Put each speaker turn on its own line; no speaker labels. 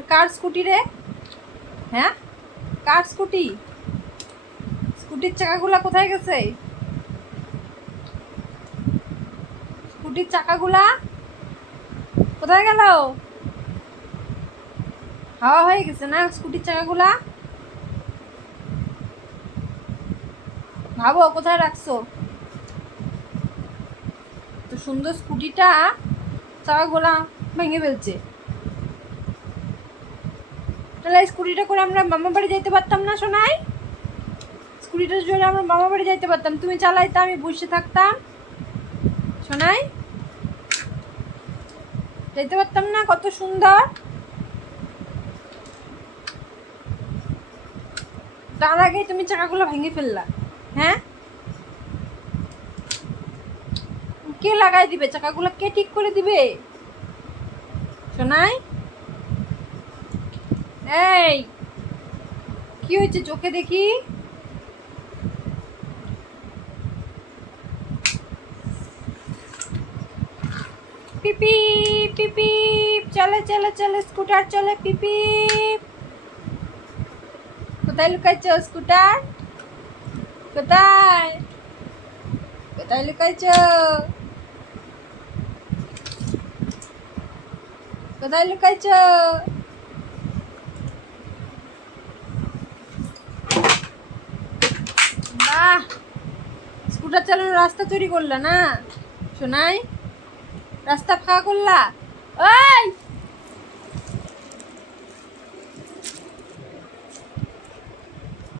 কার scooty রে? হ্যাঁ? কার স্কুটি? স্কুটির চাকাগুলা কোথায় গেছে? স্কুটির চাকাগুলা কোথায় গেল? হাওয়া হয়ে গেছে না স্কুটির চাকাগুলা? ভাবো, কোথায় রাখছো? তো সুন্দর স্কুটিটা, চাকাগুলা ভেঙে ফেলছে। তাহলে স্কুটিটা করে আমরা মামা বাড়ি যাইতে পারতাম না, সোনাই? স্কুটিটার জন্য আমরা মামা বাড়ি যাইতে পারতাম। তুমি চালাইতে, আমি বসে থাকতাম। সোনাই? যাইতে পারতাম না, কত সুন্দর। তার আগে তুমি চাকাগুলো ভেঙে ফেললা হ্যাঁ? কে লাগাই দিবে? চাকাগুলো কে ঠিক করে দিবে? শোনাই এই, কি হয়েছে চোখে দেখি? পিপি পিপি চলে চলে চলে, স্কুটার চলে পিপি। কোথায় লুকাইছ স্কুটার? কোথায়? কোথায় লুকাইছ? কোথায় লুকাইছ? স্কুটার চালানোর রাস্তা তৈরি করলা না? শোনাই? রাস্তা ফাঁকা করলা? ওই